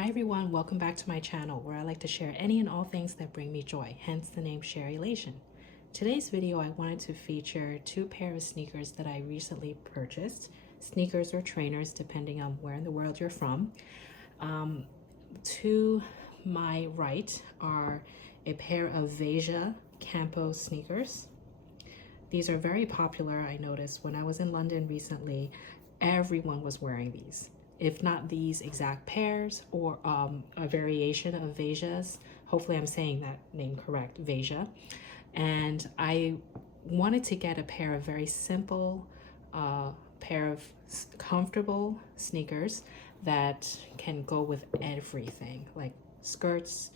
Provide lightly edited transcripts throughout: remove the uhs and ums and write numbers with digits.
Hi everyone, welcome back to my channel where I like to share any and all things that bring me joy, hence the name Sharelation. Today's video I wanted to feature two pair of sneakers that I recently purchased, sneakers or trainers depending on where in the world you're from. To my right are a pair of Veja Campo sneakers. These are very popular. I noticed when I was in London recently, everyone was wearing these. If not these exact pairs or a variation of Vejas. Hopefully I'm saying that name correct, Veja. And I wanted to get a pair of very simple, pair of comfortable sneakers that can go with everything, like skirts,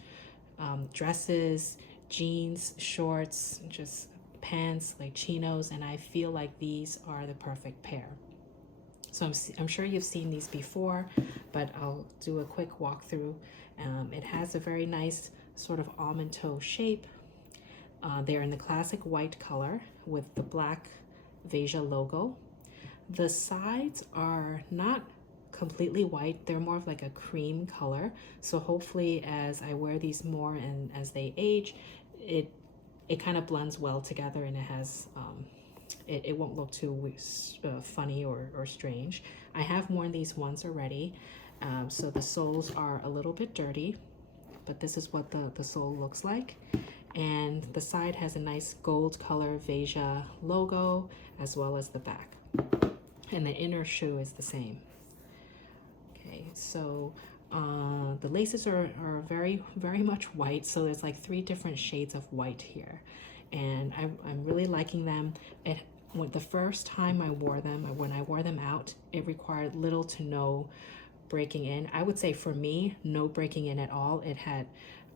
dresses, jeans, shorts, just pants, like chinos, and I feel like these are the perfect pair. So I'm sure you've seen these before, but I'll do a quick walkthrough. It has a very nice sort of almond toe shape. They're in the classic white color with the black Veja logo. The sides are not completely white, they're more of like a cream color. So hopefully as I wear these more and as they age, it kind of blends well together, and it has it won't look too funny or strange. I have worn these once already, so the soles are a little bit dirty, but this is what the sole looks like. And the side has a nice gold color Veja logo as well as the back. And the inner shoe is the same. Okay, so the laces are very much white, so there's like 3 different shades of white here. And I'm really liking them. The first time I wore them, when I wore them out, it required little to no breaking in. I would say for me, no breaking in at all. I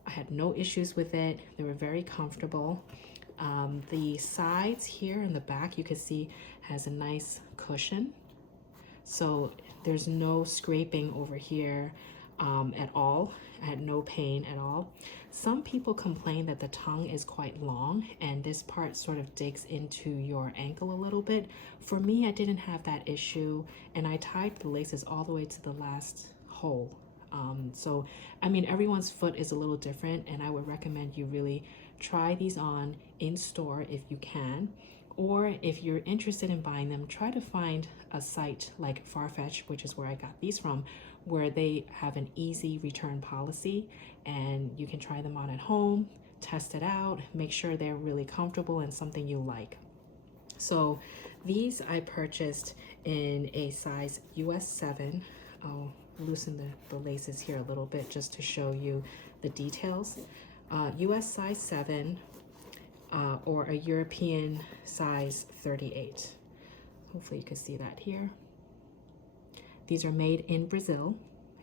had no issues with it. They were very comfortable. The sides here in the back, you can see, has a nice cushion. So there's no scraping over here at all. I had no pain at all. Some people complain that the tongue is quite long and this part sort of digs into your ankle a little bit. For me, I didn't have that issue, and I tied the laces all the way to the last hole. So, I mean, everyone's foot is a little different, and I would recommend you really try these on in store if you can. Or if you're interested in buying them, try to find a site like Farfetch, which is where I got these from, where they have an easy return policy, and you can try them on at home, test it out, make sure they're really comfortable and something you like. So these I purchased in a size US 7. I'll loosen the laces here a little bit just to show you the details. US size 7. Or a European size 38. Hopefully you can see that here. These are made in Brazil,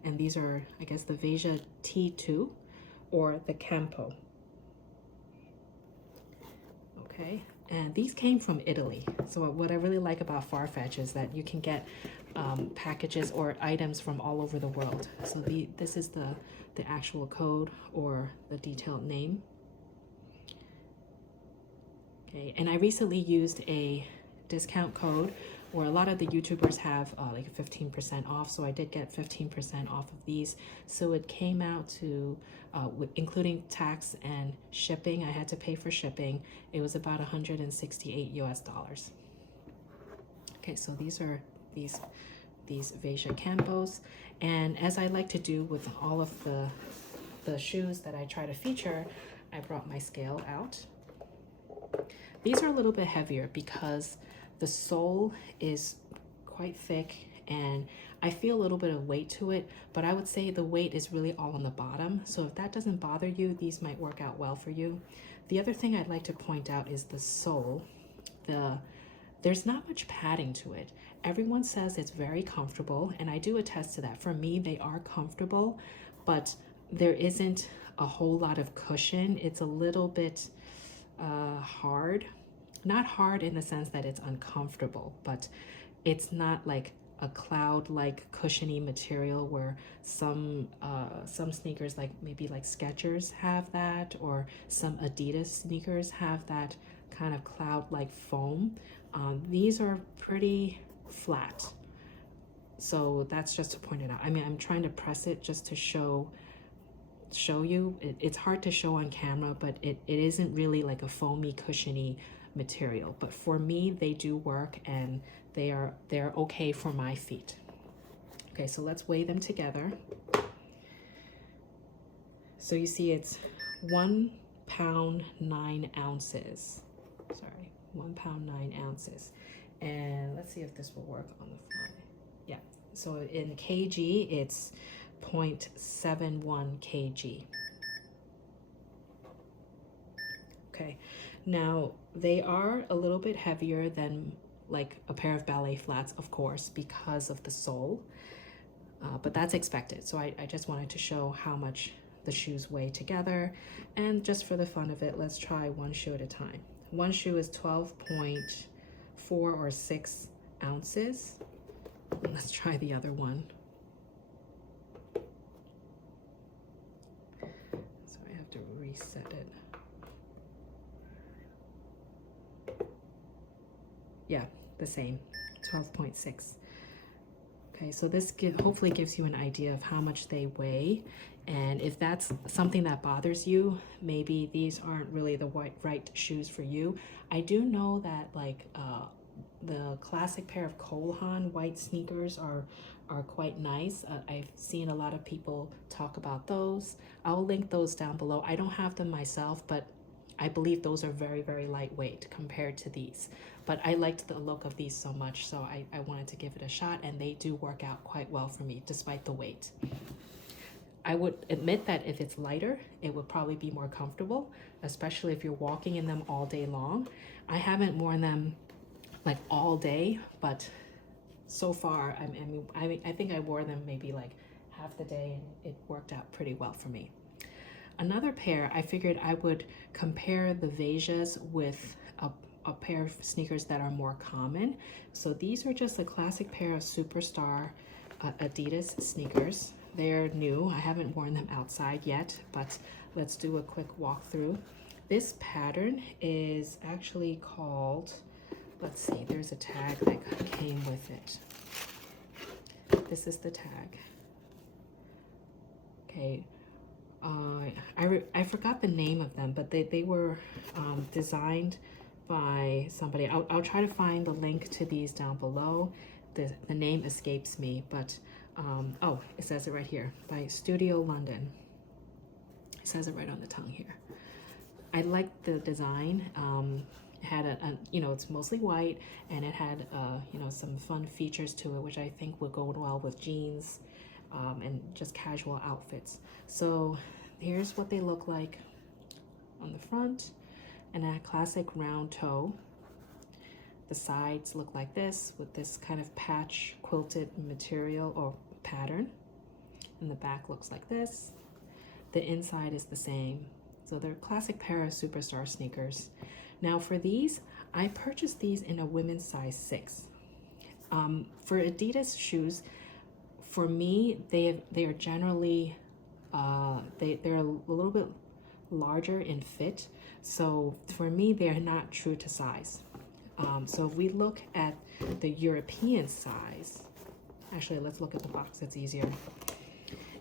and these are, I guess, the Veja T2 or the Campo. Okay, and these came from Italy. So what I really like about Farfetch is that you can get packages or items from all over the world. So this is the actual code or the detailed name. Okay, and I recently used a discount code where a lot of the YouTubers have like 15% off, so I did get 15% off of these. So it came out to, including tax and shipping, I had to pay for shipping. It was about 168 US dollars. Okay, so these are these Veja Campos, and as I like to do with all of the shoes that I try to feature, I brought my scale out. These are a little bit heavier because the sole is quite thick and I feel a little bit of weight to it, but I would say the weight is really all on the bottom. So if that doesn't bother you, these might work out well for you. The other thing I'd like to point out is the sole. There's not much padding to it. Everyone says it's very comfortable, and I do attest to that. For me, they are comfortable, but there isn't a whole lot of cushion. It's a little bit hard. Not hard in the sense that it's uncomfortable, but it's not like a cloud-like cushiony material where some sneakers, like maybe like Skechers, have that, or some Adidas sneakers have that kind of cloud-like foam. These are pretty flat. So that's just to point it out. I mean, I'm trying to press it just to show you. It's hard to show on camera, but it isn't really like a foamy, cushiony material. But for me, they do work, and they're okay for my feet. Okay, so let's weigh them together. So you see it's 1 pound 9 ounces. Sorry, 1 pound 9 ounces. And let's see if this will work on the fly. Yeah, so in kg, it's 0.71 kg. Okay, now they are a little bit heavier than like a pair of ballet flats, of course, because of the sole, but that's expected. So I just wanted to show how much the shoes weigh together, and just for the fun of it, let's try one shoe at a time. One shoe is 12.4 or 6 ounces. Let's try the other one. So I have to reset it. Yeah, the same, 12.6. Okay, so this hopefully gives you an idea of how much they weigh, and if that's something that bothers you, maybe these aren't really the right shoes for you. I do know that like the classic pair of Cole Haan white sneakers are quite nice. I've seen a lot of people talk about those. I'll link those down below. I don't have them myself, but I believe those are very, very lightweight compared to these. But I liked the look of these so much, so I wanted to give it a shot, and they do work out quite well for me despite the weight. I would admit that if it's lighter, it would probably be more comfortable, especially if you're walking in them all day long. I haven't worn them like all day, but so far, I think I wore them maybe like half the day, and it worked out pretty well for me. Another pair, I figured I would compare the Vejas with a pair of sneakers that are more common. So these are just a classic pair of Superstar Adidas sneakers. They're new. I haven't worn them outside yet, but let's do a quick walkthrough. This pattern is actually called, let's see, there's a tag that came with it. This is the tag. Okay. I forgot the name of them, but they were designed by somebody. I'll try to find the link to these down below. The name escapes me, but oh, it says it right here, by Studio London. It says it right on the tongue here. I like the design. It had it's mostly white, and it had some fun features to it, which I think would go well with jeans and just casual outfits. So here's what they look like on the front, and a classic round toe. The sides look like this with this kind of patch quilted material or pattern, and the back looks like this. The inside is the same. So they're a classic pair of Superstar sneakers. Now for these, I purchased these in a women's size 6. For Adidas shoes, for me, they are generally they're a little bit larger in fit. So for me, they're not true to size. So if we look at the European size, actually, let's look at the box. It's easier.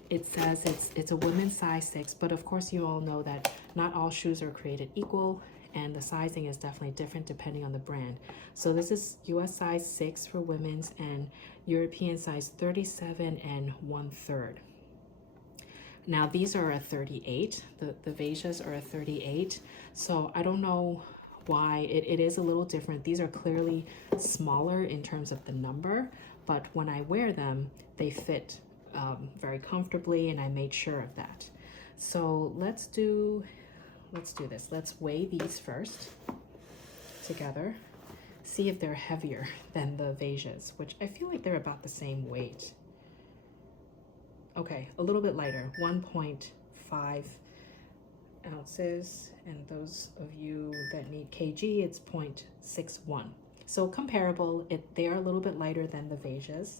It says it's a women's size 6, but of course you all know that not all shoes are created equal, and the sizing is definitely different depending on the brand. So this is US size 6 for women's and European size 37 1/3. Now these are a 38. The Vejas are a 38. So I don't know why it is a little different. These are clearly smaller in terms of the number, but when I wear them, they fit very comfortably, and I made sure of that. So let's do this. Let's weigh these first together, see if they're heavier than the Vejas, which I feel like they're about the same weight. Okay, a little bit lighter, 1.5 ounces, and those of you that need kg, it's 0.61. So comparable, they are a little bit lighter than the Vejas.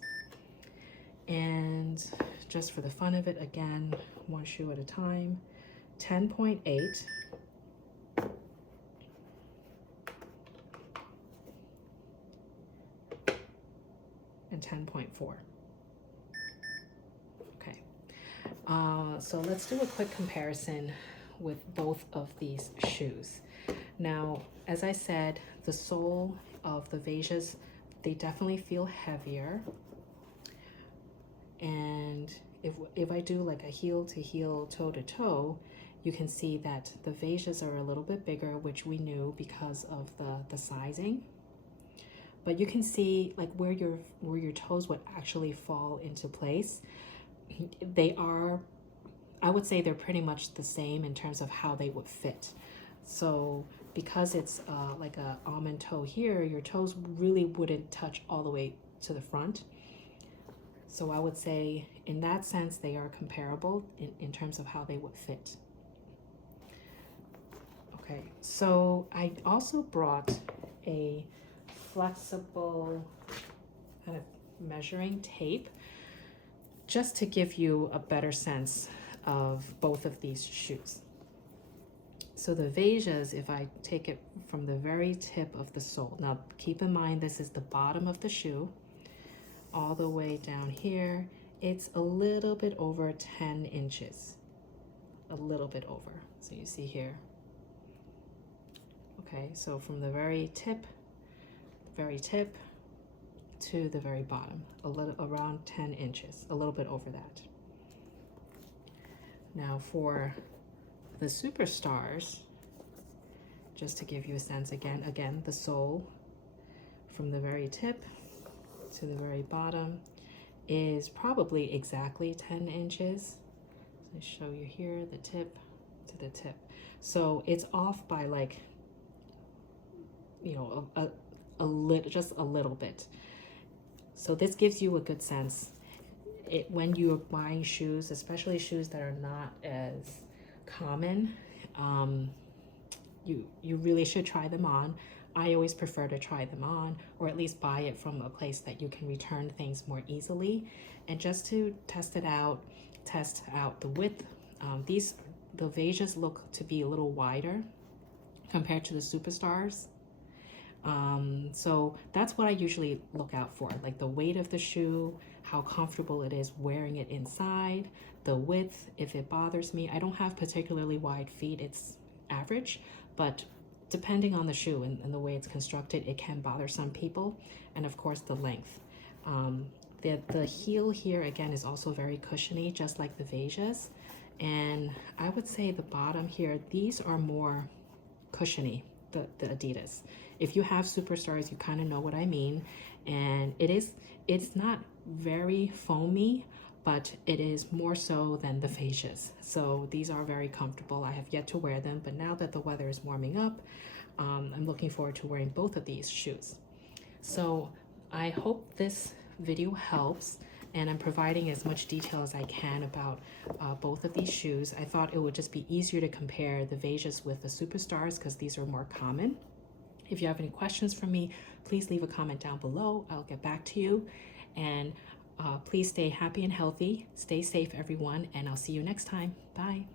And just for the fun of it, again, one shoe at a time, 10.8 and 10.4. So let's do a quick comparison with both of these shoes. Now, as I said, the sole of the Vejas, they definitely feel heavier. And if I do like a heel to heel, toe to toe, you can see that the Vejas are a little bit bigger, which we knew because of the sizing. But you can see like where your toes would actually fall into place. They are, I would say they're pretty much the same in terms of how they would fit. So because it's like a almond toe here, your toes really wouldn't touch all the way to the front. So I would say in that sense, they are comparable in terms of how they would fit. Okay, so I also brought a flexible kind of measuring tape just to give you a better sense of both of these shoes. So the Vejas, if I take it from the very tip of the sole, now keep in mind this is the bottom of the shoe, all the way down here, it's a little bit over 10 inches, a little bit over. So you see here. Okay, so from the very tip to the very bottom, a little around 10 inches, a little bit over that. Now for the Superstars, just to give you a sense again, the sole from the very tip to the very bottom is probably exactly 10 inches. So I show you here, the tip to the tip. So it's off by like, you know, just a little bit. So this gives you a good sense. When you're buying shoes, especially shoes that are not as common, you really should try them on. I always prefer to try them on, or at least buy it from a place that you can return things more easily. And just to test out the width. The Vejas look to be a little wider compared to the Superstars. So that's what I usually look out for, like the weight of the shoe, how comfortable it is wearing it inside, the width, if it bothers me. I don't have particularly wide feet, it's average, but depending on the shoe and the way it's constructed, it can bother some people. And of course the length. The heel here again is also very cushiony, just like the Vejas. And I would say the bottom here, these are more cushiony, the Adidas. If you have Superstars, you kind of know what I mean. And it's not very foamy, but it is more so than the Vejas. So these are very comfortable. I have yet to wear them, but now that the weather is warming up, I'm looking forward to wearing both of these shoes. So I hope this video helps, and I'm providing as much detail as I can about both of these shoes. I thought it would just be easier to compare the Vejas with the Superstars because these are more common. If you have any questions for me, please leave a comment down below. I'll get back to you. And please stay happy and healthy. Stay safe, everyone, and I'll see you next time. Bye.